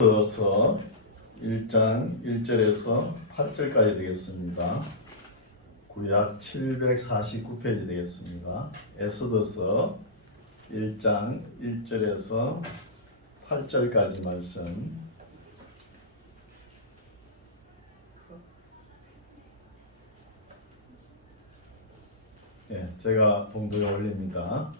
에스더서 1장 1절에서 8절까지 되겠습니다. 구약 749페이지 되겠습니다. 에스더서 1장 1절에서 8절까지 말씀. 제가 봉독에 올립니다.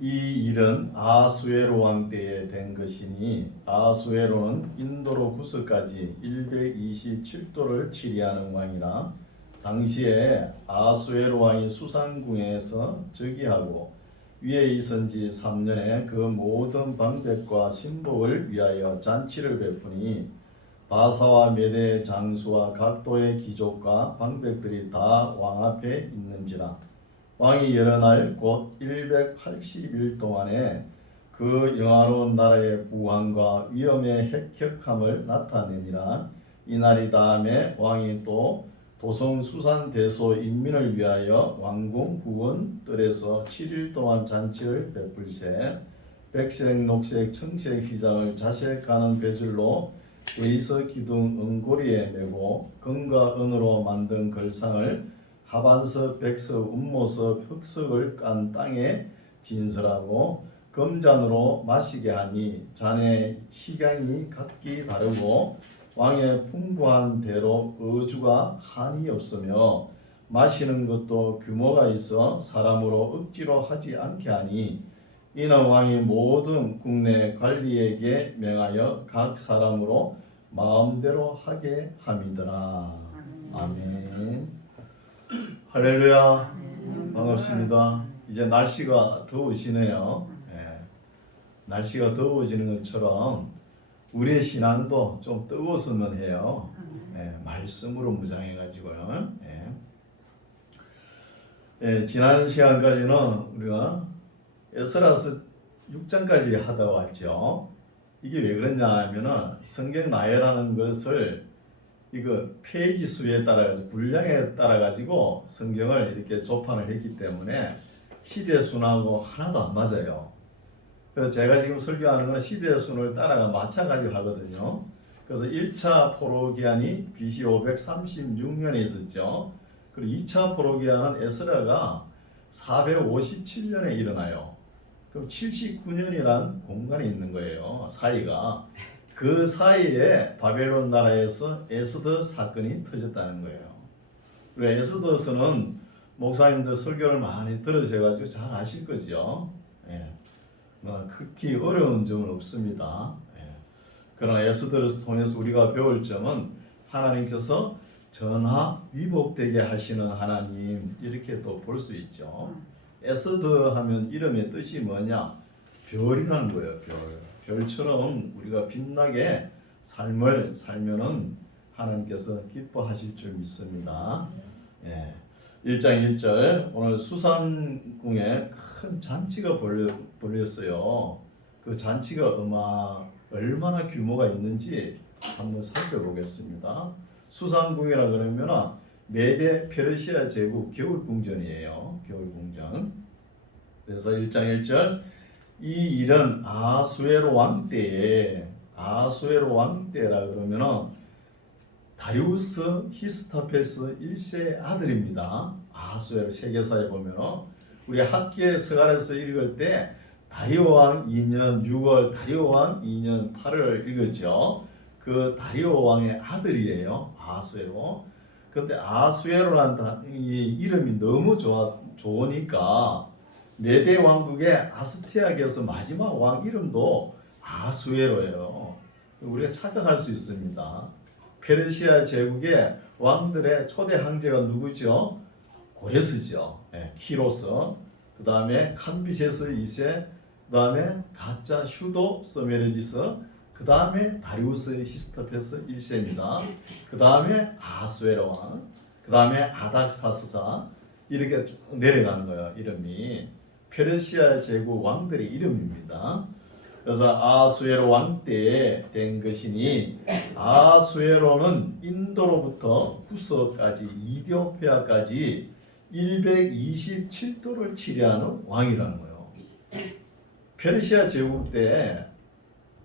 이 일은 아하수에로 왕 때에 된 것이니 아하수에로는 인도로 구스까지 127도를 치리하는 왕이라. 당시에 아하수에로 왕이 수산궁에서 즉위하고 위에 있은 지 3년에 그 모든 방백과 신복을 위하여 잔치를 베푸니 바사와 메대 장수와 각도의 귀족과 방백들이 다 왕 앞에 있는지라. 왕이 여러 날 곧 180일 동안에 그 영화로운 나라의 부왕과 위엄의 혁혁함을 나타내니라. 이날이 다음에 왕이 또 도성 수산 대소 인민을 위하여 왕궁 후원 뜰에서 7일 동안 잔치를 베풀세 백색 녹색 청색 휘장을 자색 가는 배줄로 에이서 기둥 은고리에 메고 금과 은으로 만든 걸상을 하반석, 백석, 운모석, 흑석을 깐 땅에 진설하고 금잔으로 마시게 하니 잔의 식양이 각기 다르고 왕의 풍부한 대로 어주가 한이 없으며 마시는 것도 규모가 있어 사람으로 억지로 하지 않게 하니 이는 왕이 모든 국내 관리에게 명하여 각 사람으로 마음대로 하게 함이더라. 아멘. 할렐루야. 반갑습니다. 이제 날씨가 더워지네요. 날씨가 더워지는 것처럼 우리의 신앙도 좀 뜨거웠으면 해요. 말씀으로 무장해가지고요. 지난 시간까지는 우리가 에스라서 6장까지 하다 왔죠. 이게 왜 그러냐 하면은 성경 나열하는 것을 이거 페이지 수에 따라 분량에 따라 가지고 성경을 이렇게 조판을 했기 때문에 시대 순하고 하나도 안 맞아요. 그래서 제가 지금 설교하는 건 시대 순을 따라가 맞춰가지고 하거든요. 그래서 1차 포로기한이 BC 536년에 있었죠. 그리고 2차 포로기한은 에스라가 457년에 일어나요. 그럼 79년이란 공간이 있는 거예요. 사이가. 그 사이에 바벨론 나라에서 에스더 사건이 터졌다는 거예요. 그리고 에스더서는 목사님들 설교를 많이 들으셔가지고 잘 아실 거죠. 극히 어려운 점은 없습니다. 그러나 에스더를 통해서 우리가 배울 점은 하나님께서 전하 위복되게 하시는 하나님, 이렇게 또 볼 수 있죠. 에스더 하면 이름의 뜻이 뭐냐? 별이라는 거예요. 별처럼 우리가 빛나게 삶을 살면은 하나님께서 기뻐하실 줄 믿습니다. 1장 1절, 오늘 수산궁에 큰 잔치가 벌렸어요. 그 잔치가 얼마나 규모가 있는지 한번 살펴보겠습니다. 수산궁이라 그러면 메데 페르시아 제국 겨울궁전이에요. 겨울궁전. 그래서 1장 1절, 이 일은 아하수에로 왕 때에, 아하수에로 왕 때라 그러면은 다리우스 히스타페스 1세 아들입니다. 아하수에로 세계사에 보면은 우리 학기에 서간에서 읽을 때 다리오 왕 2년 6월, 다리오 왕 2년 8월 읽었죠. 그 다리오 왕의 아들이에요. 아하수에로. 근데 아하수에로라는 이 이름이 너무 좋으니까 메대 왕국의 아스티아게서 마지막 왕 이름도 아하수에로예요. 우리가 착각할 수 있습니다. 페르시아 제국의 왕들의 초대 황제가 누구죠? 고레스죠. 키로스. 그 다음에 캄비세스 2세, 그 다음에 가짜 휴도 서메르디스, 그 다음에 다리우스 히스타페스 1세입니다. 그 다음에 아하수에로 왕, 그 다음에 아닥사스사, 이렇게 쭉 내려가는 거예요. 이름이 페르시아 제국 왕들의 이름입니다. 그래서 아하수에로 왕 때에 된 것이니, 아하수에로는 인도로부터 구서까지 이디오피아까지 127도를 치리하는 왕이라는 거예요. 페르시아 제국 때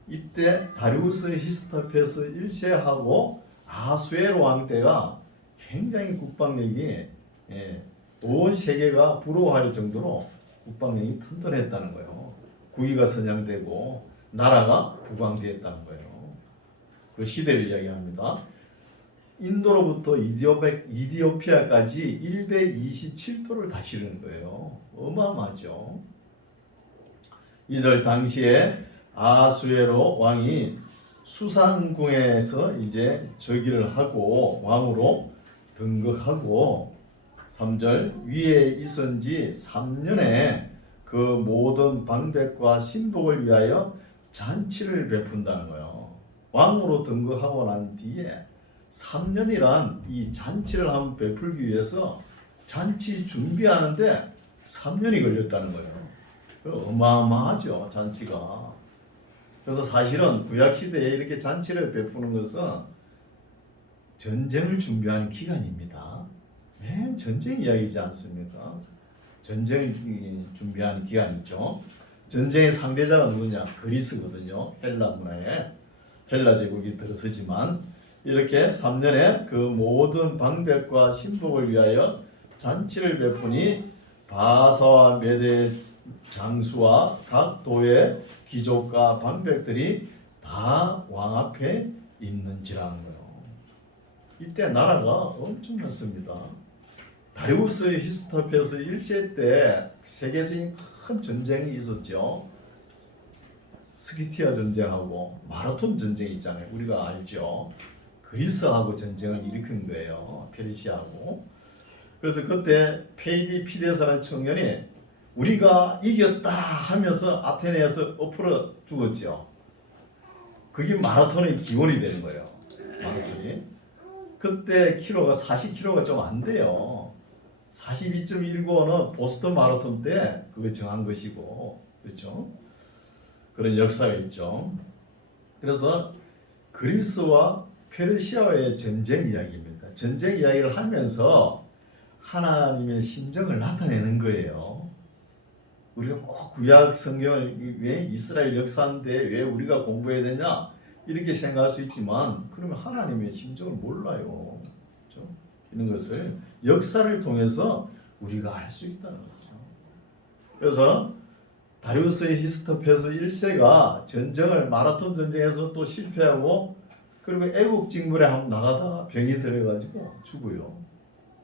이때 다리우스 히스토페스 1세하고 아수에로 왕 때가 굉장히 국방력이 온 세계가 부러워할 정도로 국방력이 튼튼했다는 거예요. 국위가 선양되고 나라가 부강되었다는 거예요. 그 시대를 이야기합니다. 인도로부터 이디오피아까지 127도를 다스리는 거예요. 어마어마하죠. 이절 당시에 아수에로 왕이 수상궁에서 이제 즉위를 하고 왕으로 등극하고 3절 위에 있은 지 3년에 그 모든 방백과 신복을 위하여 잔치를 베푼다는 거예요. 왕으로 등극하고 난 뒤에 3년이란 이 잔치를 한번 베풀기 위해서 잔치 준비하는데 3년이 걸렸다는 거예요. 어마어마하죠, 잔치가. 그래서 사실은 구약시대에 이렇게 잔치를 베푸는 것은 전쟁을 준비하는 기간입니다. 맨 전쟁 이야기지 않습니까? 전쟁을 준비하는 기간이죠. 전쟁의 상대자가 누구냐? 그리스거든요. 헬라 문화에. 헬라 제국이 들어서지만 이렇게 3년에 그 모든 방백과 신복을 위하여 잔치를 베푸니 바사와 메대 장수와 각 도의 귀족과 방백들이 다 왕 앞에 있는지라는 거예요. 이때 나라가 엄청났습니다. 다리우스 히스토페스 1세 때 세계적인 큰 전쟁이 있었죠. 스키티아 전쟁하고 마라톤 전쟁이 있잖아요. 우리가 알죠. 그리스하고 전쟁을 일으킨 거예요. 페르시아하고. 그래서 그때 페이디피데스라는 청년이 우리가 이겼다 하면서 아테네에서 엎어져 죽었죠. 그게 마라톤의 기원이 되는 거예요. 마라톤이. 그때 키로가 40km가 좀 안 돼요. 42.195는 보스턴 마라톤 때 그거 정한 것이고, 그렇죠? 그런 역사가 있죠. 그래서 그리스와 페르시아의 전쟁 이야기입니다. 전쟁 이야기를 하면서 하나님의 심정을 나타내는 거예요. 우리가 꼭 구약 성경을 왜 이스라엘 역사인데 왜 우리가 공부해야 되냐 이렇게 생각할 수 있지만 그러면 하나님의 심정을 몰라요. 그렇죠? 이런 것을 역사를 통해서 우리가 알 수 있다는 거죠. 그래서 다리우스 히스토페스 1세가 전쟁을 마라톤 전쟁에서 또 실패하고 그리고 애국 징벌에 한번 나가다가 병이 들어가지고 죽어요.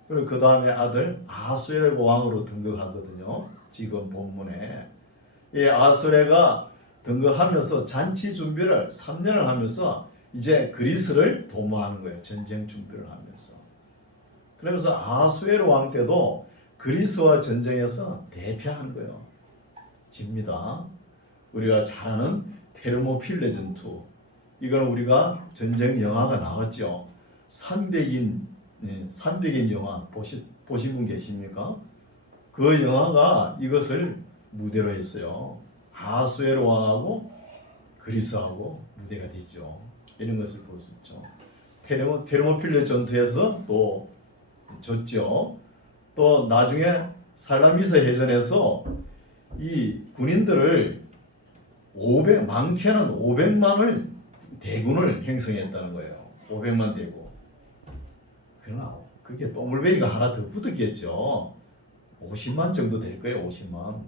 그리고 그 다음에 아들 아수에르 왕으로 등극하거든요. 지금 본문에 이 아수에르가 등극하면서 잔치 준비를 3년을 하면서 이제 그리스를 도모하는 거예요. 전쟁 준비를 하면서. 그러면서 아수에르 왕 때도 그리스와 전쟁에서 대패하는 거예요. 집니다. 우리가 잘 아는 테르모필레 전투. 이거는 우리가 전쟁 영화가 나왔죠. 300인 영화 보신 분 계십니까? 그 영화가 이것을 무대로 했어요. 아수에르 왕하고 그리스하고 무대가 되죠. 이런 것을 볼 수 있죠. 테르모필레 전투에서 또 졌죠. 또 나중에 살라미스 해전에서 이 군인들을 많게는 500만을 대군을 형성했다는 거예요. 500만 대군. 그러나 그게 또물베이가 하나 더 붙었겠죠. 50만 정도 될 거예요. 50만.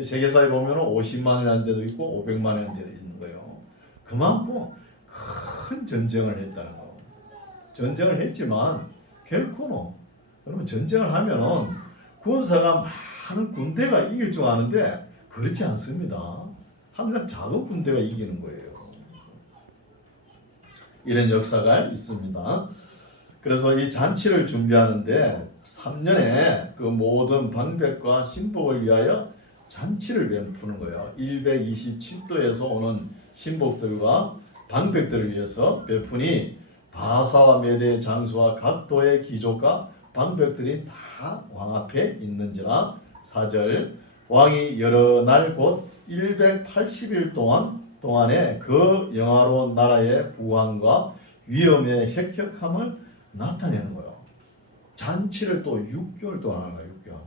세계사에 보면 50만이라는 데도 있고 500만이라는 데도 있는 거예요. 그만큼 큰 전쟁을 했다는 거. 전쟁을 했지만 결코 여러분 전쟁을 하면은 군사가 많은 군대가 이길 줄 아는데 그렇지 않습니다. 항상 작은 군대가 이기는 거예요. 이런 역사가 있습니다. 그래서 이 잔치를 준비하는데 3년에 그 모든 방백과 신복을 위하여 잔치를 베푸는 거예요. 127도에서 오는 신복들과 방백들을 위해서 베푸니 바사와 메대 장수와 각 도의 귀족과 방백들이 다 왕 앞에 있는지라 4절 왕이 여러 날 곧 180일 동안에 그 영화로운 나라의 부왕과 위엄의 혁혁함을 나타내는 거예요. 잔치를 또 6개월 동안 하는 거예요. 6개월.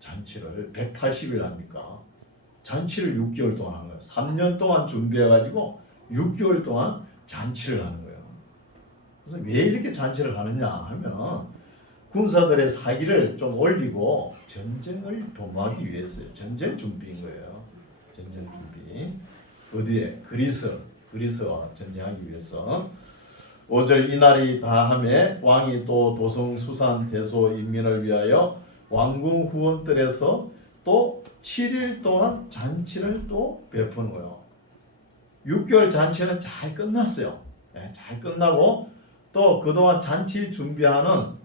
잔치를 180일 합니까? 잔치를 6개월 동안 한 거예요. 3년 동안 준비해가지고 6개월 동안 잔치를 하는 거예요. 그래서 왜 이렇게 잔치를 하느냐 하면 군사들의 사기를 좀 올리고 전쟁을 도모하기 위해서요. 전쟁 준비인 거예요. 전쟁 준비. 어디에? 그리스와 전쟁하기 위해서. 5절 이날이 다함에 왕이 또 도성 수산 대소 인민을 위하여 왕궁 후원들에서 또 7일 동안 잔치를 또 베푸는 거예요. 6개월 잔치는 잘 끝났어요. 네, 잘 끝나고 또 그동안 잔치 준비하기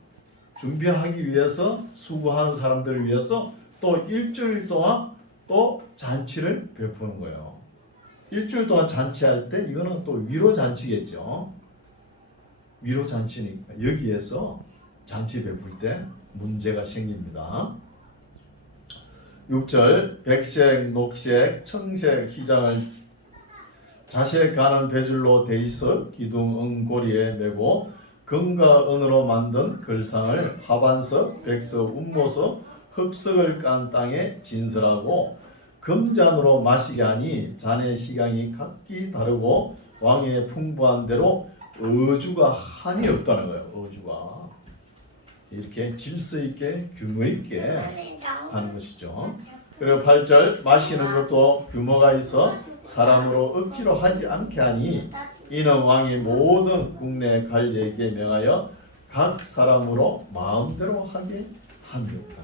위해서 수고하는 사람들을 위해서 또 일주일 동안 또 잔치를 베푸는 거예요. 일주일 동안 잔치할 때 이거는 또 위로 잔치겠죠. 위로 잔치니까 여기에서 잔치 베풀 때 문제가 생깁니다. 6절 백색, 녹색, 청색 휘장을 자색 가는 배줄로 대지석, 기둥, 은고리에 메고 금과 은으로 만든 걸상을 화반석, 백석, 운모석, 흑석을 깐 땅에 진설하고 금잔으로 마시게 하니 잔의 시강이 각기 다르고 왕의 풍부한 대로 어주가 한이 없다는 거예요. 어주가 이렇게 질서 있게 규모 있게 하는 것이죠. 그리고 8절 마시는 것도 규모가 있어 사람으로 억지로 하지 않게 하니 이는 왕이 모든 국내 관리에게 명하여 각 사람으로 마음대로 하게 합니다.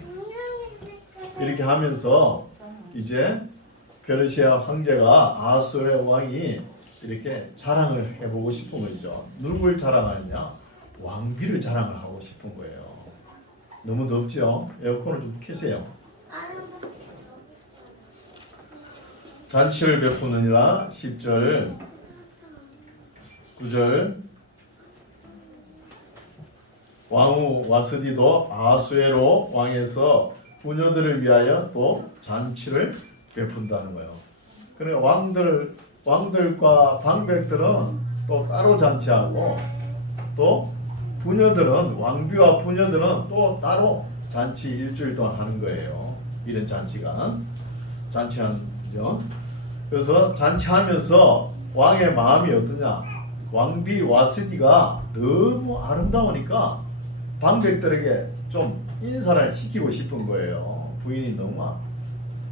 이렇게 하면서 이제 페르시아 황제가 아수르의 왕이 이렇게 자랑을 해보고 싶은 거죠. 누굴 자랑하느냐? 왕비를 자랑을 하고 싶은 거예요. 너무 덥죠? 에어컨을 좀 켜세요. 잔치를 베푸느니라 10절 9절 왕후 와스디도 아수에로 왕에서 부녀들을 위하여 또 잔치를 베푼다는 거예요. 그러니까 왕들과 방백들은 또 따로 잔치하고 또 부녀들은 왕비와 부녀들은 또 따로 잔치 일주일 동안 하는 거예요. 이런 잔치하죠. 그래서 잔치하면서 왕의 마음이 어떠냐? 왕비 와스디가 너무 아름다우니까 방백들에게 좀 인사를 시키고 싶은 거예요. 부인이 너무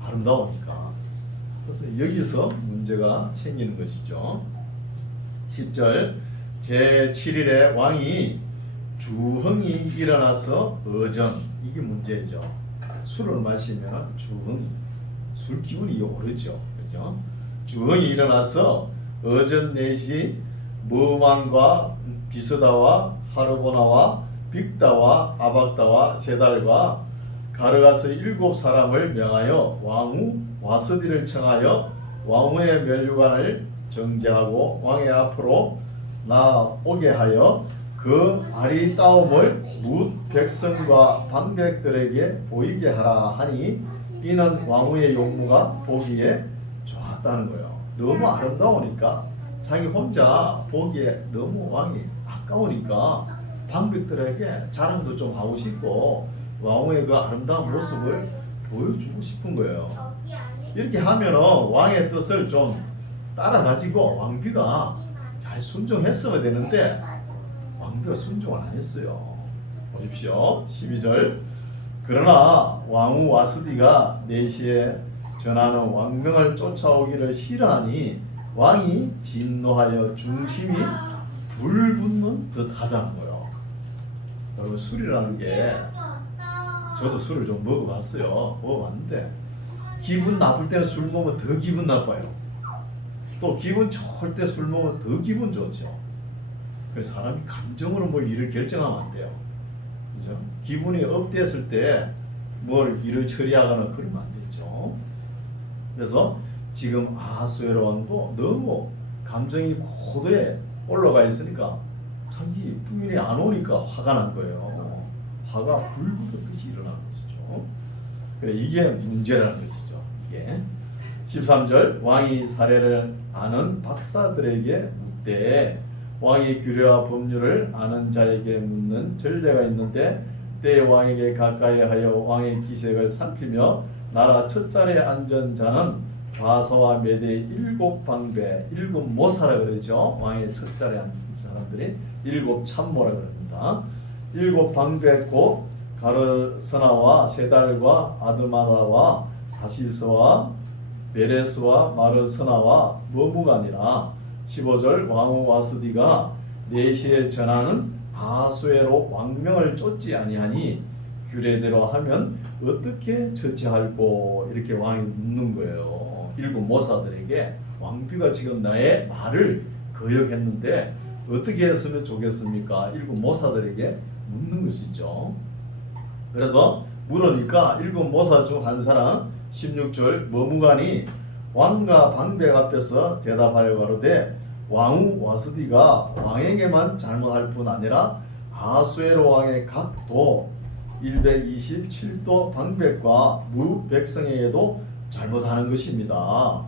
아름다우니까. 그래서 여기서 문제가 생기는 것이죠. 10절 제7일에 왕이 주흥이 일어나서 어전, 이게 문제죠. 술을 마시면 주흥이, 술 기운이 오르죠. 그죠? 주흥이 일어나서 어전 4시 머만과 비스다와 하르보나와 빅다와 아박다와 세달과 가르가스 7사람을 명하여 왕후 와스디를 청하여 왕후의 멸류관을 정제하고 왕의 앞으로 나오게 하여 그 아리따움을 뭇 백성과 방백들에게 보이게 하라 하니 이는 왕후의 용무가 보기에 좋았다는 거예요. 너무 아름다우니까 자기 혼자 보기에 너무 왕이 아까우니까 방백들에게 자랑도 좀 하고 싶고 왕후의 그 아름다운 모습을 보여주고 싶은 거예요. 이렇게 하면은 왕의 뜻을 좀 따라가지고 왕비가 잘 순종했어야 되는데 왕비가 순종을 안 했어요. 보십시오. 12절 그러나 왕후 와스디가 4시에 전하는 왕명을 쫓아오기를 싫어하니 왕이 진노하여 중심이 불붙는 듯 하다는 거예요. 여러분 술이라는 게 저도 술을 좀 먹어봤어요. 먹어봤는데 기분 나쁠 때는 술 먹으면 더 기분 나빠요. 또 기분 좋을 때 술 먹으면 더 기분 좋죠. 그래서 사람이 감정으로 뭘 일을 결정하면 안 돼요. 그죠? 기분이 업됐을 때 뭘 일을 처리하거나 그러면 안 되죠. 그래서 지금 아하수에로 왕도 너무 감정이 고도에 올라가 있으니까 자기 부인이 안 오니까 화가 난 거예요. 화가 불붙듯이 일어나는 것이죠. 그래, 이게 문제라는 것이죠. 이게 13절 왕이 사례를 아는 박사들에게 묻되 왕의 규례와 법률을 아는 자에게 묻는 전례가 있는데 때 왕에게 가까이 하여 왕의 기색을 살피며 나라 첫 자리에 앉은 자는 바사와 메대의 일곱 방배, 일곱 모사라 그러죠. 왕의 첫 자리 한 사람들이 일곱 참모라 그럽니다. 일곱 방배 곧 가르서나와 세달과 아드마다와 다시스와 베레스와 마르서나와 머무간이라. 15절 왕후 와스디가 내시에 전하는 아수에로 왕명을 쫓지 아니하니 규례대로 하면 어떻게 처치할꼬 이렇게 왕이 묻는 거예요. 일곱 모사들에게 왕비가 지금 나의 말을 거역했는데 어떻게 했으면 좋겠습니까? 일곱 모사들에게 묻는 것이죠. 그래서 물으니까 일곱 모사 중 한 사람 16절 머무간이 왕과 방백 앞에서 대답하여 가로되 왕후 와스디가 왕에게만 잘못할 뿐 아니라 아수에로 왕의 각도 127도 방백과 무 백성에게도 잘못하는 것입니다.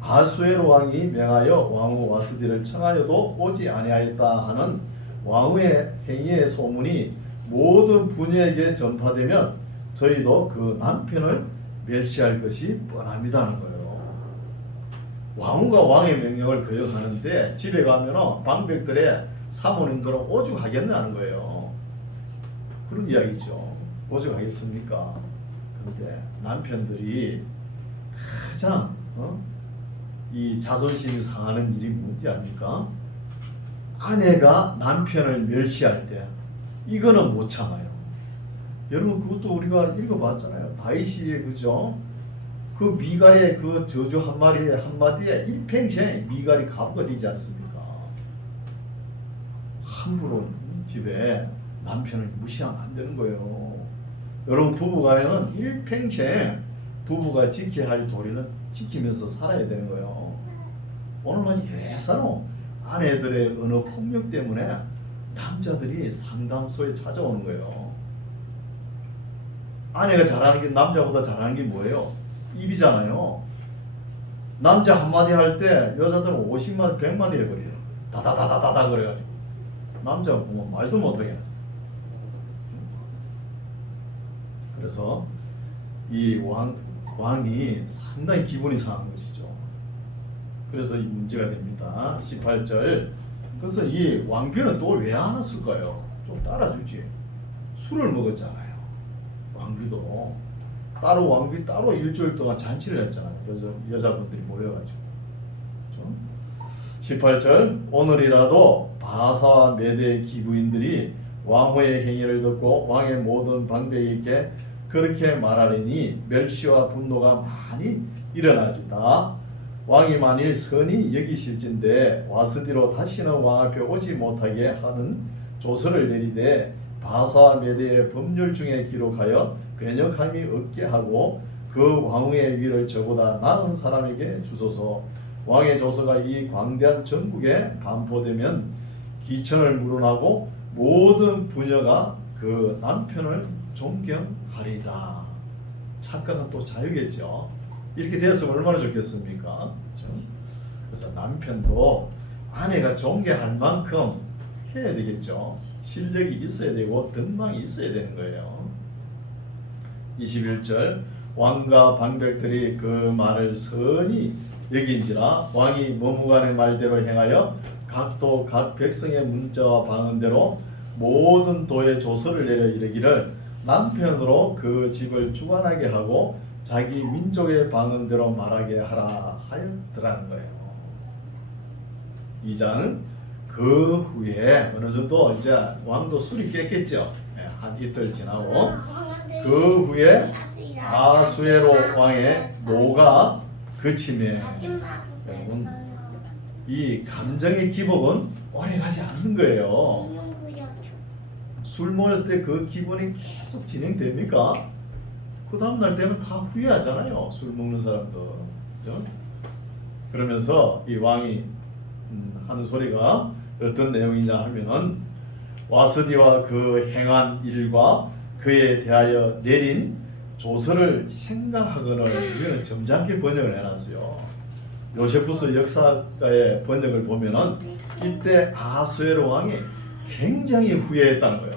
아수에로 왕이 명하여 왕후 와스디를 청하여도 오지 아니하였다 하는 왕후의 행위의 소문이 모든 부녀에게 전파되면 저희도 그 남편을 멸시할 것이 뻔합니다는 거예요. 왕후가 왕의 명령을 거역하는데 집에 가면 방백들의 사모님들은 오죽하겠냐는 거예요. 그런 이야기죠. 오죽하겠습니까? 그런데 남편들이 가장 이 자존심이 상하는 일이 뭔지 압니까? 아내가 남편을 멸시할 때 이거는 못 참아요. 여러분 그것도 우리가 읽어봤잖아요. 다윗이 그죠? 그 미갈의 그 저주 한마디에 일평생 미갈이 가부가 되지 않습니까? 함부로 집에 남편을 무시하면 안 되는 거예요. 여러분 부부간에는 일평생 부부가 지켜야 할 도리는 지키면서 살아야 되는 거예요. 오늘 예사로 아내들의 언어 폭력 때문에 남자들이 상담소에 찾아오는 거예요. 아내가 잘하는 게 남자보다 잘하는 게 뭐예요? 입이잖아요. 남자 한마디 할 때 여자들은 50마디 100마디 해버려요. 다다다다다다 그래가지고 남자가 뭐 말도 못하게 하죠. 그래서 이 왕이 상당히 기분이 상한 것이죠. 그래서 이 문제가 됩니다. 18절. 그래서 이 왕비는 또 왜 안 왔을까요? 좀 따라주지. 술을 먹었잖아요. 왕비도 따로 왕비 따로 일주일 동안 잔치를 했잖아요. 그래서 여자분들이 모여가지고. 그렇죠? 18절. 오늘이라도 바사와 메대의 기부인들이 왕후의 행위를 듣고 왕의 모든 방백에게 그렇게 말하리니 멸시와 분노가 많이 일어나리다. 왕이 만일 선히 여기실진데 와스디로 다시는 왕 앞에 오지 못하게 하는 조서를 내리되 바사와 메대의 법률 중에 기록하여 변역함이 없게 하고 그 왕후의 위를 저보다 나은 사람에게 주소서. 왕의 조서가 이 광대한 전국에 반포되면 기천을 물어나고 모든 부녀가 그 남편을 존경하리다. 착각은 또 자유겠죠. 이렇게 되었으면 얼마나 좋겠습니까? 그렇죠? 그래서 남편도 아내가 존경할 만큼 해야 되겠죠. 실력이 있어야 되고 덕망이 있어야 되는 거예요. 21절. 왕과 방백들이 그 말을 선히 여긴지라 왕이 머무간의 말대로 행하여 각도 각 백성의 문자와 방언대로 모든 도에 조서를 내려 이르기를 남편으로 그 집을 주관하게 하고 자기 민족의 방언대로 말하게 하라 하였더라는 거예요. 2장. 그 후에 어느 정도 이제 왕도 술이 깼겠죠. 한 이틀 지나고 그 후에 아수에로 왕의 노가 그침에 여러분 이 감정의 기복은 오래가지 않는 거예요. 술 먹을 때 그 기분이 계속 진행됩니까? 그 다음날 되면 다 후회하잖아요. 술 먹는 사람들. 그죠? 그러면서 이 왕이 하는 소리가 어떤 내용이냐 하면은 와스디와 그 행한 일과 그에 대하여 내린 조서를 생각하거늘. 이거는 점잖게 번역을 해놨어요. 요세푸스 역사가의 번역을 보면은 이때 아수에로 왕이 굉장히 후회했다는 거예요.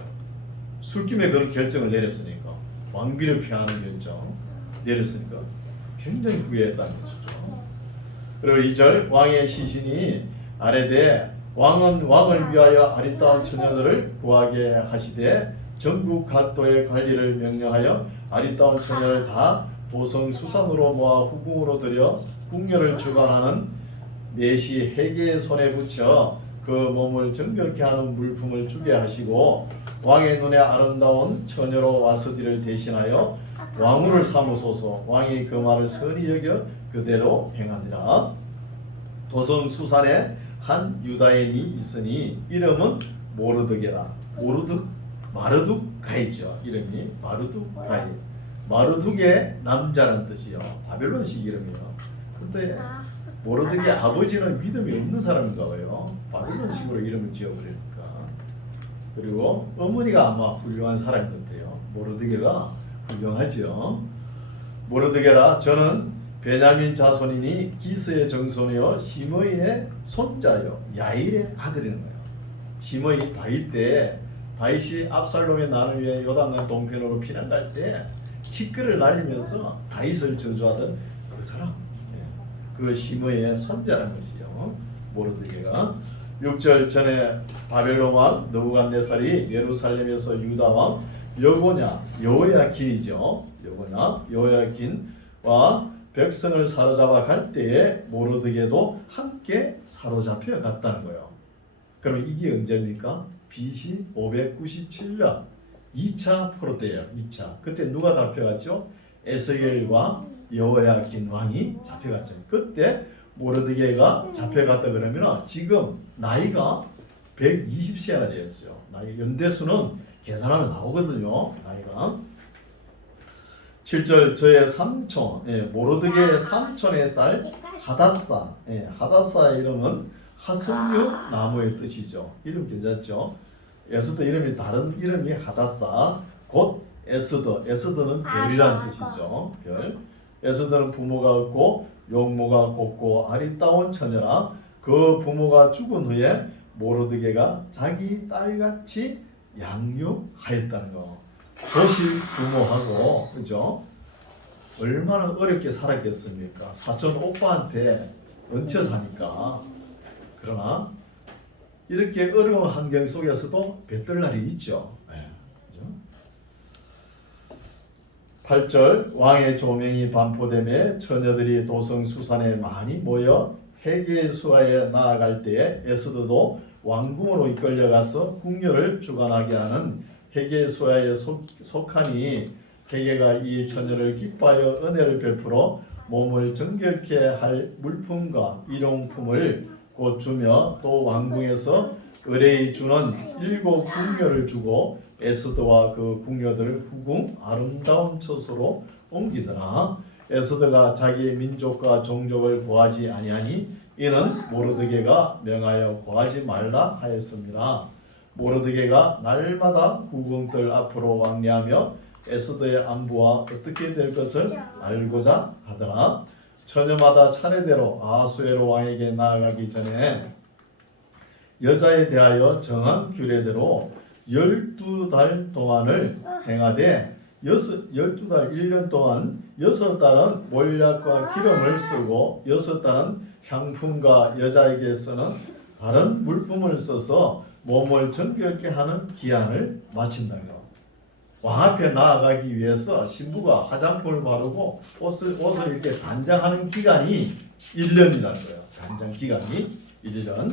술김에 그런 결정을 내렸으니까, 왕비를 피하는 결정 내렸으니까 굉장히 후회했다는 것이죠. 그리고 2절 왕의 시신이 아래되 왕은 왕을 위하여 아리따운 처녀들을 구하게 하시되 전국 각도의 관리를 명령하여 아리따운 처녀를 다 도성 수산으로 모아 후궁으로 들여 궁녀를 주관하는 넷이 해계의 손에 붙여 그 몸을 정결케 하는 물품을 주게 하시고 왕의 눈에 아름다운 처녀로 와스디를 대신하여 왕후를 삼으소서. 왕이 그 말을 선히 여겨 그대로 행하니라. 도성 수산에 한 유다인이 있으니 이름은 모르드게라. 마르둑 가이죠. 이름이 마르둑 가이. 마르둑의 남자란 뜻이요. 바벨론식 이름이요. 근데 모르드게 아버지는 믿음이 없는 사람인가 봐요. 바벨론식으로 이름을 지어버리니까. 그리고 어머니가 아마 훌륭한 사람 같아요. 모르드게가 훌륭하죠. 모르드게라 저는 베냐민 자손이니 기스의 정손이요 시므이의 손자요 야일의 아들이는 거예요. 시므이 다윗 때 다윗이 압살롬의 난을 위해 요단강 동편으로 피난 갈 때 티끌을 날리면서 다윗을 저주하던 그 사람, 그 시므이의 손자라는 것이요. 모르드게가 6절 전에 바벨론 왕 느부갓네살이 예루살렘에서 유다 왕 여고냐 여호야긴이죠. 여고냐 여호야긴과 백성을 사로잡아 갈 때에 모르드게도 함께 사로잡혀 갔다는 거예요. 그럼 이게 언제입니까? BC 597년 2차 포로 때예요. 2차. 그때 누가 잡혀갔죠? 에스겔과 여호야긴 왕이 잡혀갔죠. 그때 모르드게가 잡혀갔다 그러면 지금 나이가 120세나 되었어요. 나이 연대수는 계산하면 나오거든요. 나이가 7절 저의 삼촌 모르드게의 삼촌의 딸 하다사 하다사의 이름은 하석류 나무의 뜻이죠. 이름 괜찮죠? 에스더 이름이 다른 이름이 하다사 곧 에스더는 별이라는 뜻이죠. 별. 에스더는 부모가 없고 용모가 곱고 아리따운 처녀라. 그 부모가 죽은 후에 모르드게가 자기 딸같이 양육하였다는 거. 조실 부모하고 그죠? 얼마나 어렵게 살았겠습니까? 사촌 오빠한테 얹혀 사니까. 그러나 이렇게 어려운 환경 속에서도 뱉을 날이 있죠. 그죠? 8절 왕의 조명이 반포됨에 처녀들이 도성 수산에 많이 모여 해계 수하에 나아갈 때에 에스더도 왕궁으로 이끌려가서 궁녀를 주관하게 하는 해계 수하에 속하니 해계가 이 처녀를 기뻐하여 은혜를 베풀어 몸을 정결케 할 물품과 일용품을 곧 주며 또 왕궁에서 의뢰이 주는 7 궁녀를 주고 에스더와 그 궁녀들 후궁 아름다운 처소로 옮기더라. 에스더가 자기의 민족과 종족을 고하지 아니하니 이는 모르드게가 명하여 고하지 말라 하였습니다. 모르드게가 날마다 후궁들 앞으로 왕래하며 에스더의 안부와 어떻게 될 것을 알고자 하더라. 처녀마다 차례대로 아수에로 왕에게 나아가기 전에 여자에 대하여 정한 규례대로 12달 동안을 행하되 12달 1년 동안 6달은 몰약과 기름을 쓰고 6달은 향품과 여자에게 쓰는 다른 물품을 써서 몸을 정결케 하는 기한을 마친다고. 왕 앞에 나아가기 위해서 신부가 화장품을 바르고 옷을 이렇게 단장하는 기간이 1년이라는 거예요. 단장 기간이 1년.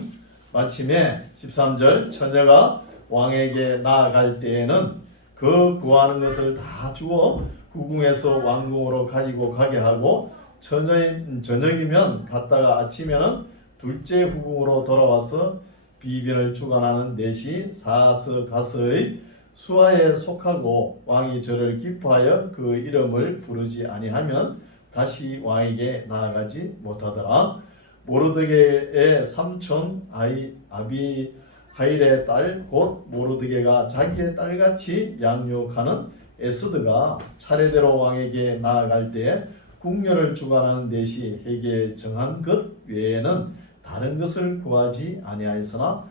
마침에 13절 처녀가 왕에게 나아갈 때에는 그 구하는 것을 다 주어 후궁에서 왕궁으로 가지고 가게 하고 저녁이면 갔다가 아침에는 둘째 후궁으로 돌아와서 비변을 주관하는 넷이 사스가스의 수하에 속하고 왕이 저를 기뻐하여 그 이름을 부르지 아니하면 다시 왕에게 나아가지 못하더라. 모르드게의 삼촌 아비하일의 딸 곧 모르드게가 자기의 딸같이 양육하는 에스더가 차례대로 왕에게 나아갈 때에 궁녀를 주관하는 넷이 해계에 정한 것 외에는 다른 것을 구하지 아니하였으나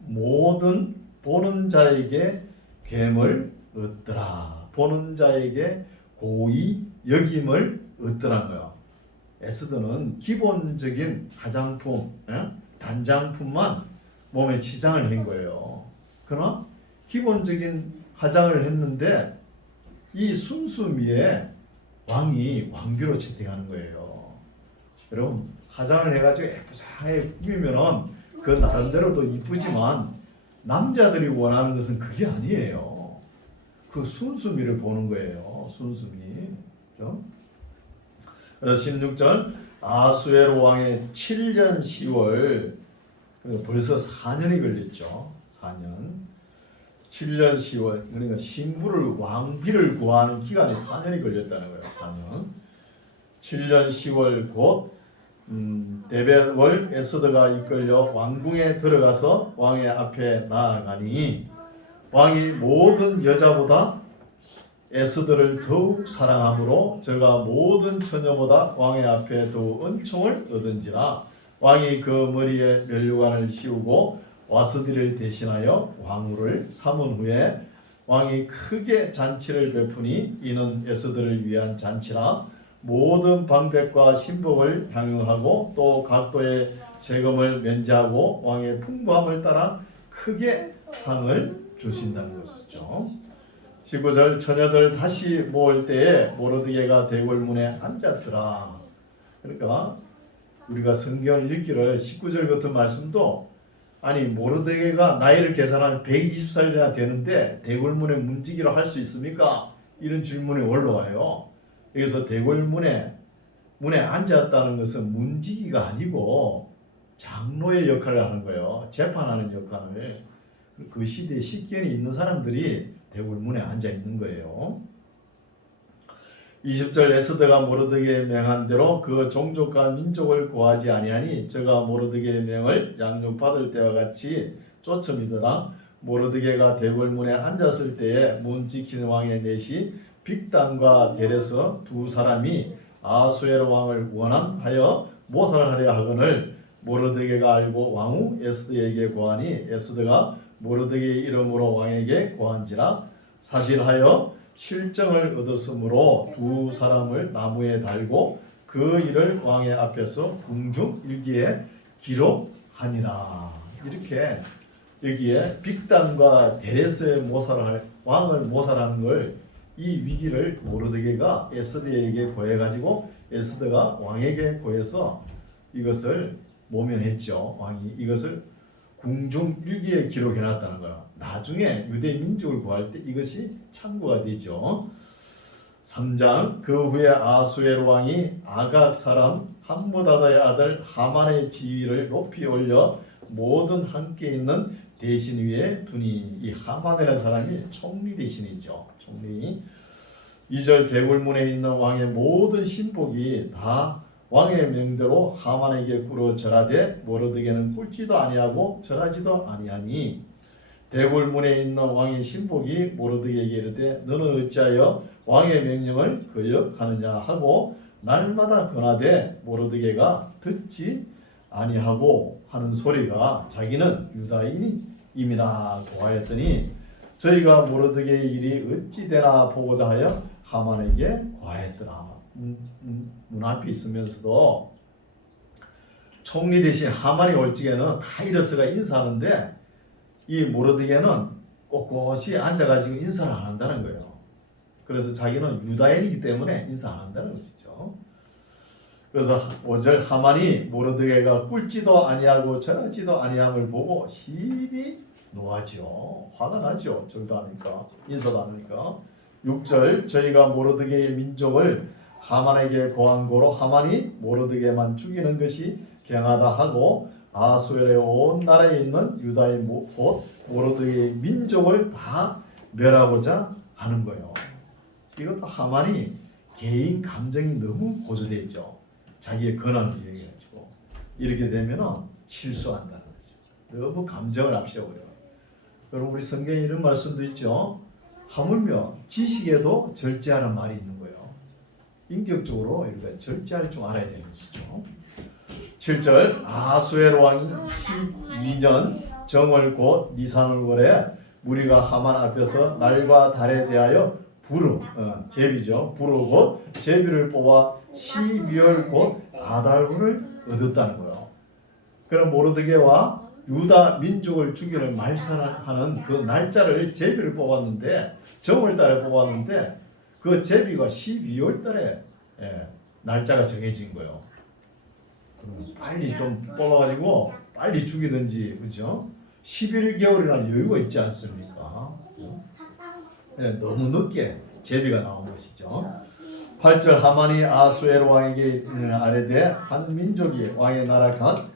모든 보는 자에게 괴물 얻더라. 보는 자에게 고의 여김을 얻더란 거야. 에스더는 기본적인 화장품, 단장품만 몸에 치장을 한 거예요. 그러나 기본적인 화장을 했는데 이 순수미에 왕이 왕비로 채택하는 거예요. 여러분 화장을 해가지고 예쁘게 꾸미면은 그 나름대로도 이쁘지만 남자들이 원하는 것은 그게 아니에요. 그 순수미를 보는 거예요. 순수미. 그렇죠? 그래서 16절 아수에로 왕의 7년 10월 벌써 4년이 걸렸죠. 4년 7년 10월 그러니까 신부를 왕비를 구하는 기간이 4년이 걸렸다는 거예요. 4년 7년 10월 곧 데벳월 에스더가 이끌려 왕궁에 들어가서 왕의 앞에 나아가니 왕이 모든 여자보다 에스더를 더욱 사랑하므로 저가 모든 처녀보다 왕의 앞에 더욱 은총을 얻은지라 왕이 그 머리에 면류관을 씌우고 와스디를 대신하여 왕후를 삼은 후에 왕이 크게 잔치를 베푸니 이는 에스더를 위한 잔치라 모든 방백과 신복을 향유하고 또 각도의 세금을 면제하고 왕의 풍부함을 따라 크게 상을 주신다는 것이죠. 19절 처녀들 다시 모을 때에 모르드게가 대궐문에 앉았더라. 그러니까 우리가 성경을 읽기를 19절 같은 말씀도 아니 모르드게가 나이를 계산하면 120살이나 되는데 대궐문에 문지기로 할 수 있습니까? 이런 질문이 올라와요. 여기서 대궐문에 앉았다는 것은 문지기가 아니고 장로의 역할을 하는 거예요. 재판하는 역할을. 그 시대에 식견이 있는 사람들이 대궐문에 앉아 있는 거예요. 20절 에스더가 모르드게의 명한 대로 그 종족과 민족을 고하지 아니하니 저가 모르드게의 명을 양육받을 때와 같이 쫓음이더라. 모르드게가 대궐문에 앉았을 때에 문 지키는 왕의 넷이 빅단과 데레스 두 사람이 아수에로 왕을 원함하여 모살하려 하거늘 모르드게가 알고 왕후 에스더에게 고하니 에스더가 모르드게의 이름으로 왕에게 고한지라 사실하여 실정을 얻었으므로 두 사람을 나무에 달고 그 일을 왕의 앞에서 궁중일기에 기록하니라. 이렇게 여기에 빅단과 데레스의 왕을 모살하는 걸 이 위기를 모르드게가 에스더에게 고해가지고 에스더가 왕에게 고해서 이것을 모면했죠. 왕이 이것을 궁중일기에 기록해놨다는 거야. 나중에 유대 민족을 구할 때 이것이 참고가 되죠. 3장 그 후에 아수에로 왕이 아각 사람 함므다다의 아들 하만의 지위를 높이 올려 모든 함께 있는 대신 위에 두니 이 하만이라는 사람이 총리 대신이죠. 총리. 2절 대궐문에 있는 왕의 모든 신복이 다 왕의 명대로 하만에게 꿇어 절하되 모르드게는 꿇지도 아니하고 절하지도 아니하니 대궐문에 있는 왕의 신복이 모르드게에게 이르되 너는 어찌하여 왕의 명령을 거역하느냐 하고 날마다 권하되 모르드게가 듣지 아니하고 하는 소리가 자기는 유다인임이라 고하였더니 저희가 모르드게의 일이 어찌 되나 보고자 하여 하만에게 고하였더라. 문 앞에 있으면서도 총리 대신 하만이 올 적에는 다이러스가 인사하는데 이 모르드게는 꼿꼿이 앉아가지고 인사를 안 한다는 거예요. 그래서 자기는 유다인이기 때문에 인사 안 한다는 것이죠. 그래서 5절 하만이 모르드게가 꿇지도 아니하고 절하지도 아니함을 보고 심히 노하지요. 화가 나죠. 절도 안 하니까 인사도 안 하니까. 6절 저희가 모르드게의 민족을 하만에게 고한 고로 하만이 모르드게만 죽이는 것이 경하다 하고 아수엘의 온 나라에 있는 유다의 곧 모르드게의 민족을 다 멸하고자 하는 거예요. 이것도 하만이 개인 감정이 너무 고조되어 있죠. 자기의 권한을 이용해가지고 이렇게 되면은 실수한다는 거죠. 너무 감정을 앞세워요. 여러분 우리 성경에 이런 말씀도 있죠. 하물며 지식에도 절제하는 말이 있는 거예요. 인격적으로 이렇게 절제할 줄 알아야 되는 것이죠. 7절 아수에로 왕이 12년 정월 곧 니산월 월에 무리가 하만 앞에서 날과 달에 대하여 제비죠. 곧 제비를 뽑아 12월 곧 아달을 얻었다는 거예요. 그럼 모르드게와 유다 민족을 죽이는 말살하는 그 날짜를 제비를 뽑았는데 정월 달에 뽑았는데 그 제비가 12월 달에 날짜가 정해진 거예요. 빨리 좀 뽑아가지고 빨리 죽이든지, 그죠? 11개월이라는 여유가 있지 않습니까? 너무 늦게 제비가 나온 것이죠. 8절 하만이 아수에로 왕에게 아뢰되 한 민족이 왕의 나라 각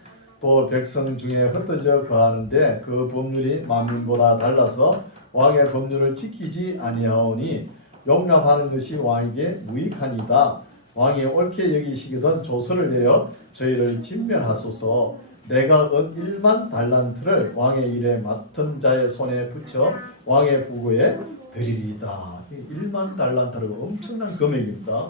또 백성 중에 흩어져 거하는데 그 법률이 만민보다 달라서 왕의 법률을 지키지 아니하오니 용납하는 것이 왕에게 무익하니이다. 왕이 옳게 여기시거든 조서를 내려 저희를 진멸하소서. 내가 얻 1만 달란트를 왕의 일에 맡은 자의 손에 붙여 왕의 부고에 드리리이다. 1만 달란트가 엄청난 금액입니다.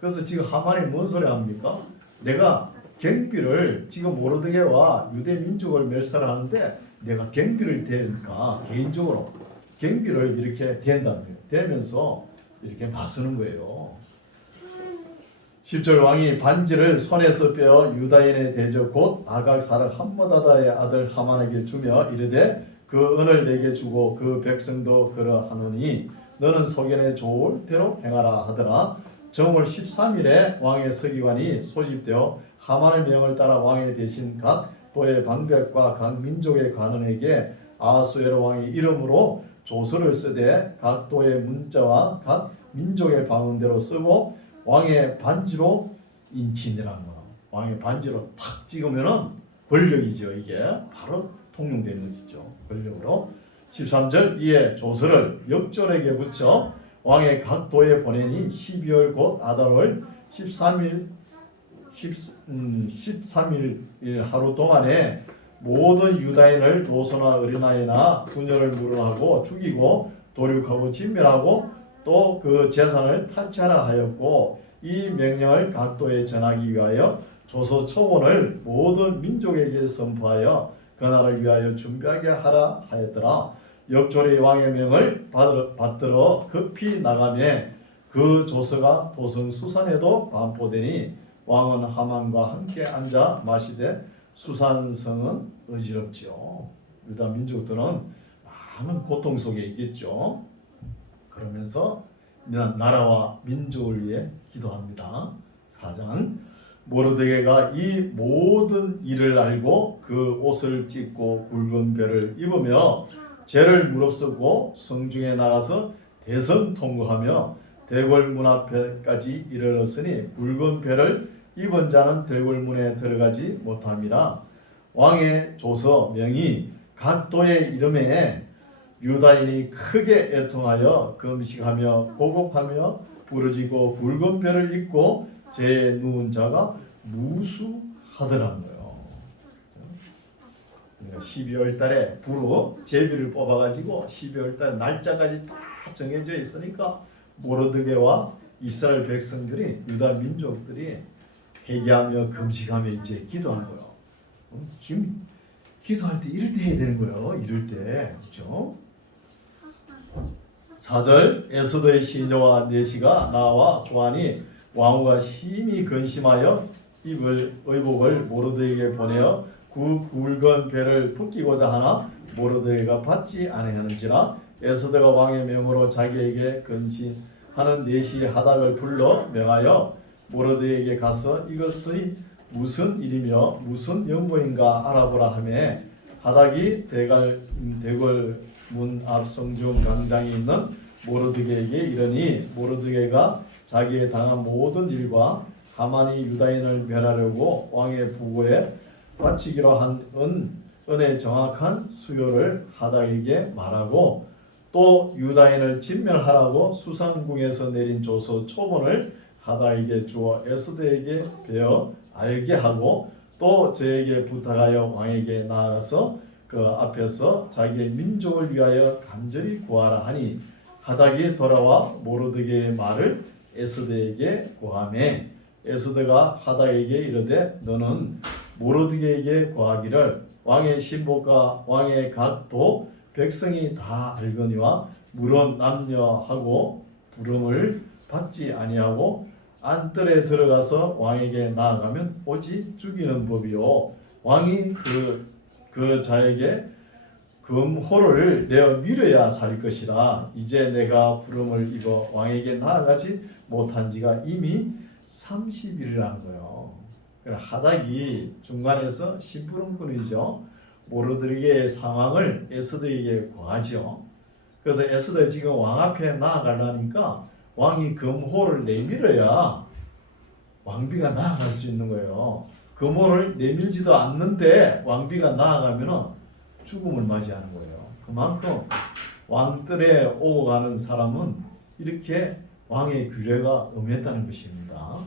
그래서 지금 하만이 뭔 소리 합니까? 내가 경비를 지금 모르드게와 유대 민족을 멸살하는데 내가 경비를 대니까 개인적으로 경비를 이렇게 대다는 거예요. 대면서 이렇게 나서는 거예요. 10절 왕이 반지를 손에서 빼어 유다인의 대적 곧 아각 사락 함므다다의 아들 하만에게 주며 이르되 그 은을 내게 주고 그 백성도 그러하노니 너는 소견에 좋을 대로 행하라 하더라. 정월 13일에 왕의 서기관이 소집되어 하만의 명을 따라 왕의 대신 각 도의 방백과 각 민족의 관원에게 아하수에로 왕의 이름으로 조서를 쓰되 각 도의 문자와 각 민족의 방언대로 쓰고 왕의 반지로 인친이라는 거예요. 왕의 반지로 탁 찍으면은 권력이죠. 이게 바로 통용되는 것이죠. 권력으로. 13절 이에 조서를 역졸에게 붙여 왕의 각 도에 보내니 12월 곧 아달월 13일 하루 동안에 모든 유다인을 노소나 어린아이나 부녀를 물어하고 죽이고 도륙하고 진멸하고 또 그 재산을 탈취하라 하였고 이 명령을 각 도에 전하기 위하여 조서 초본을 모든 민족에게 선포하여 그날을 위하여 준비하게 하라 하였더라. 역졸이 왕의 명을 받들어 급히 나가매 그 조서가 도성 수산에도 반포되니 왕은 하만과 함께 앉아 마시되 수산성은 어지럽지요. 유다 민족들은 많은 고통 속에 있겠죠. 그러면서 나라와 민족을 위해 기도합니다. 4장 모르드게가 이 모든 일을 알고 그 옷을 찢고 굵은 벨을 입으며 죄를 무릅쓰고 성중에 나가서 대성 통곡하며 대궐 문 앞에까지 이르렀으니 굵은 벨을 입은 자는 대궐 문에 들어가지 못함이라. 왕의 조서 명이 각 도의 이름에 유다인이 크게 애통하여 금식하며 고곡하며 부르짖고 굵은 벨을 입고 죄에 누운 자가 무수하더라는 거예요. 12월 달에 부로 제비를 뽑아가지고 12월 달 날짜까지 다 정해져 있으니까 모르드게와 이스라엘 백성들이 유다 민족들이 회개하며 금식하며 이제 기도하는 거예요. 기도할 때 이럴 때 해야 되는 거예요. 이럴 때. 그렇죠? 4절 에스더의 시녀와 내시가 나와 보아니 왕후가 심히 근심하여 입을 의복을 모르드에게 보내어 그 굵은 벨을 벗기고자 하나 모르드에가 받지 아니하는지라. 에스더가 왕의 명으로 자기에게 근심하는 내시 하닥을 불러 명하여 모르드에게 가서 이것이 무슨 일이며 무슨 연고인가 알아보라 하매 하닥이 대궐 문 앞 성중 광장에 있는 모르드게에게 이르니 모르드게가 자기의 당한 모든 일과 하만이 유다인을 멸하려고 왕의 부고에 바치기로 한 은의 정확한 수요를 하닥에게 말하고 또 유다인을 진멸하라고 수상궁에서 내린 조서 초본을 하닥에게 주어 에스더에게 베어 알게 하고 또 저에게 부탁하여 왕에게 나아가서 그 앞에서 자기의 민족을 위하여 간절히 구하라 하니 하닥이 돌아와 모르드게의 말을 에스더에게 구하매 에스더가 하닥에게 이르되 너는 모르드게에게 구하기를 왕의 신복과 왕의 각도 백성이 다 알거니와 물론 남녀하고 부름을 받지 아니하고 안뜰에 들어가서 왕에게 나아가면 오직 죽이는 법이요 왕이 그 자에게 금호를 내어 밀어야 살 것이라. 이제 내가 부름을 입어 왕에게 나아가지 못한 지가 이미 30일이라는 거예요. 하닥이 중간에서 심부름꾼이죠. 모르드게의 상황을 에스더에게 구하죠. 그래서 에스더 지금 왕 앞에 나아가려니까 왕이 금호를 내밀어야 왕비가 나아갈 수 있는 거예요. 금호를 내밀지도 않는데 왕비가 나아가면 죽음을 맞이하는 거예요. 그만큼 왕뜰에 오고 가는 사람은 이렇게 왕의 규례가 엄했다는 것입니다.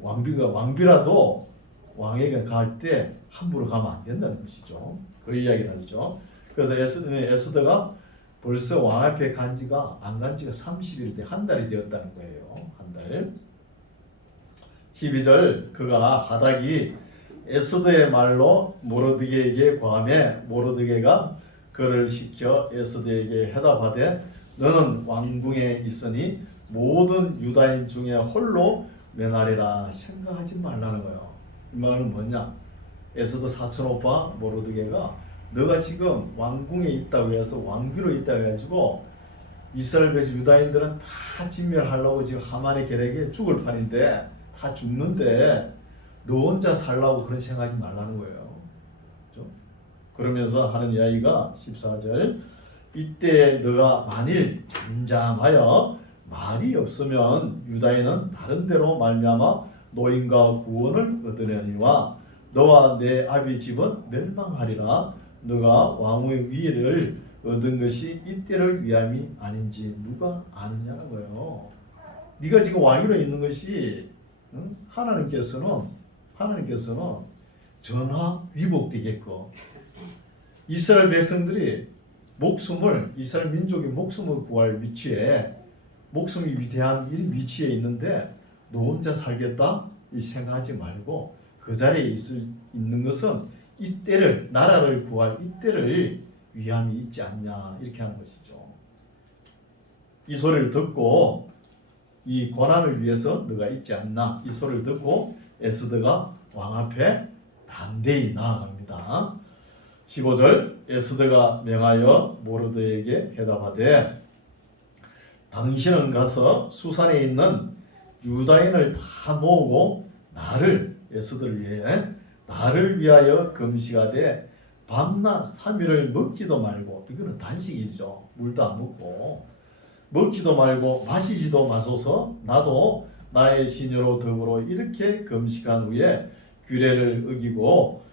왕비라도 왕에게 갈 때 함부로 가면 안 된다는 것이죠. 그 이야기를 하죠. 그래서 에스더가 벌써 왕 앞에 간 지가 안 간 지가 30일 돼, 한 달이 되었다는 거예요. 한 달. 12절 그가 하닥이 에스더의 말로 모르드게에게 고하매 모르드게가 그를 시켜 에스더에게 해답하되 너는 왕궁에 있으니 모든 유다인 중에 홀로 면하리라 생각하지 말라는 거예요. 이 말은 뭐냐? 에스더 사촌 오빠 모르드게가 너가 지금 왕궁에 있다고 해서 왕비로 있다고 해가지고 이스라엘 백성 유다인들은 다 진멸하려고 지금 하만의 계략에 죽을 판인데 다 죽는데 너 혼자 살라고 그런 생각하지 말라는 거예요. 그렇죠? 그러면서 하는 이야기가 14절 이때 너가 만일 잠잠하여 말이 없으면 유다인은 다른 데로 말미암아 노임과 구원을 얻으려니와 너와 내 아비 집은 멸망하리라. 너가 왕의 위를 얻은 것이 이때를 위함이 아닌지 누가 아느냐는 거예요. 네가 지금 왕위로 있는 것이 하나님께서는 전하 위복되겠고 이스라엘 백성들이 이스라엘 민족의 목숨을 구할 위치에 목숨이 위대한 이 위치에 있는데 너 혼자 살겠다? 이 생각하지 말고 그 자리에 있는 것은 이때를 나라를 구할 이때를 위함이 있지 않냐 이렇게 하는 것이죠. 이 소리를 듣고 이 고난을 위해서 너가 있지 않나 이 소리를 듣고 에스더가 왕 앞에 담대히 나아갑니다. 15절 에스더가 명하여 모르드게에게 해답하되 당신은 가서 수산에 있는 유다인을 다 모으고 에스더를 위해 나를 위하여 금식하되 밤낮 3일을 먹지도 말고 이거는 단식이죠. 물도 안 먹고 먹지도 말고 마시지도 마소서 나도 나의 시녀로 더불어 이렇게 금식한 후에 규례를 어기고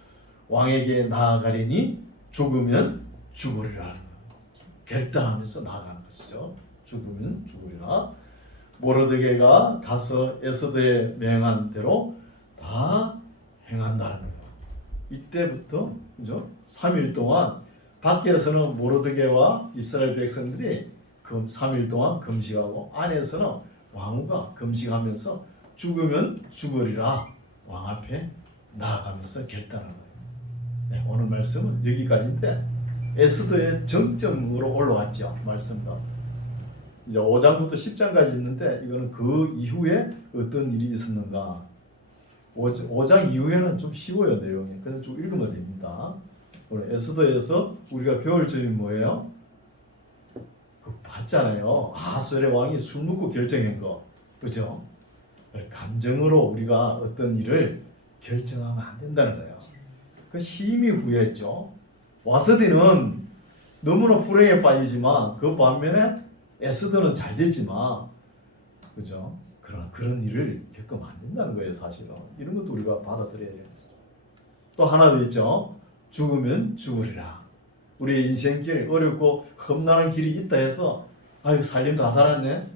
왕에게 나아가리니 죽으면 죽으리라 결단하면서 나아가는 것이죠. 죽으면 죽으리라. 모르드게가 가서 에스더의 명한 대로 다 행한다는 거예요. 이때부터 그죠? 3일 동안 밖에서는 모르드게와 이스라엘 백성들이 3일 동안 금식하고 안에서는 왕후가 금식하면서 죽으면 죽으리라 왕 앞에 나아가면서 결단하는 거예요. 네, 오늘 말씀은 여기까지인데 에스더의 정점으로 올라왔죠. 말씀도 이제 5장부터 10장까지 있는데 이거는 그 이후에 어떤 일이 있었는가. 5장 이후에는 좀 쉬워요. 내용이. 그래서 쭉 읽으면 됩니다. 오늘 에스더에서 우리가 배울 점이 뭐예요? 봤잖아요. 아수엘의 왕이 술 먹고 결정한 거. 그죠? 감정으로 우리가 어떤 일을 결정하면 안 된다는 거예요. 그 심히 후회했죠. 와서디는 너무나 불행에 빠지지만 그 반면에 에스더는 잘 됐지만 그죠? 그런 일을 겪으면 안 된다는 거예요. 사실은. 이런 것도 우리가 받아들여야 돼요. 또 하나 더 있죠. 죽으면 죽으리라. 우리의 인생길 어렵고 험난한 길이 있다 해서 아유 살림 다 살았네.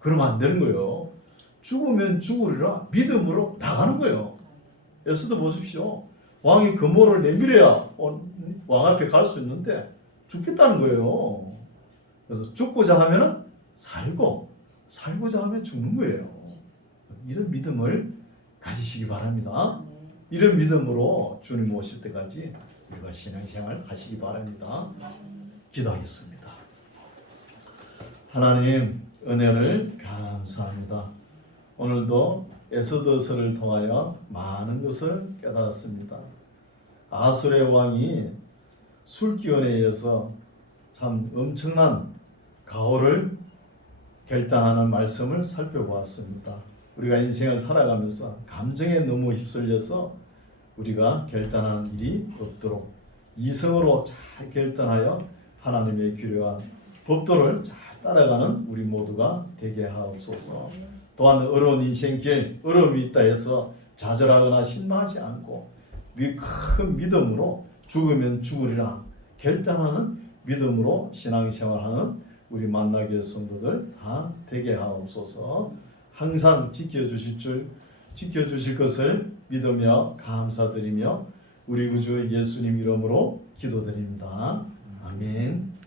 그러면 안 되는 거예요. 죽으면 죽으리라 믿음으로 나가는 거예요. 에스더 보십시오. 왕이 금호를 내밀어야 왕 앞에 갈 수 있는데 죽겠다는 거예요. 그래서 죽고자 하면은 살고자 하면 죽는 거예요. 이런 믿음을 가지시기 바랍니다. 이런 믿음으로 주님 오실 때까지 우리가 신앙생활 하시기 바랍니다. 기도하겠습니다. 하나님 은혜를 감사합니다. 오늘도 에스더서를 통하여 많은 것을 깨달았습니다. 아수르의 왕이 술기운에 의해서 참 엄청난 가호를 결단하는 말씀을 살펴보았습니다. 우리가 인생을 살아가면서 감정에 너무 휩쓸려서 우리가 결단하는 일이 없도록 이성으로 잘 결단하여 하나님의 규례와 법도를 잘 따라가는 우리 모두가 되게 하옵소서. 또한 어려운 인생길, 어려움이 있다 해서 좌절하거나 실망하지 않고 큰 믿음으로 죽으면 죽으리라 결단하는 믿음으로 신앙생활하는 우리 만나교회 성도들 다 되게 하옵소서. 항상 지켜주실 것을 믿으며 감사드리며 우리 구주 예수님 이름으로 기도드립니다. 아멘.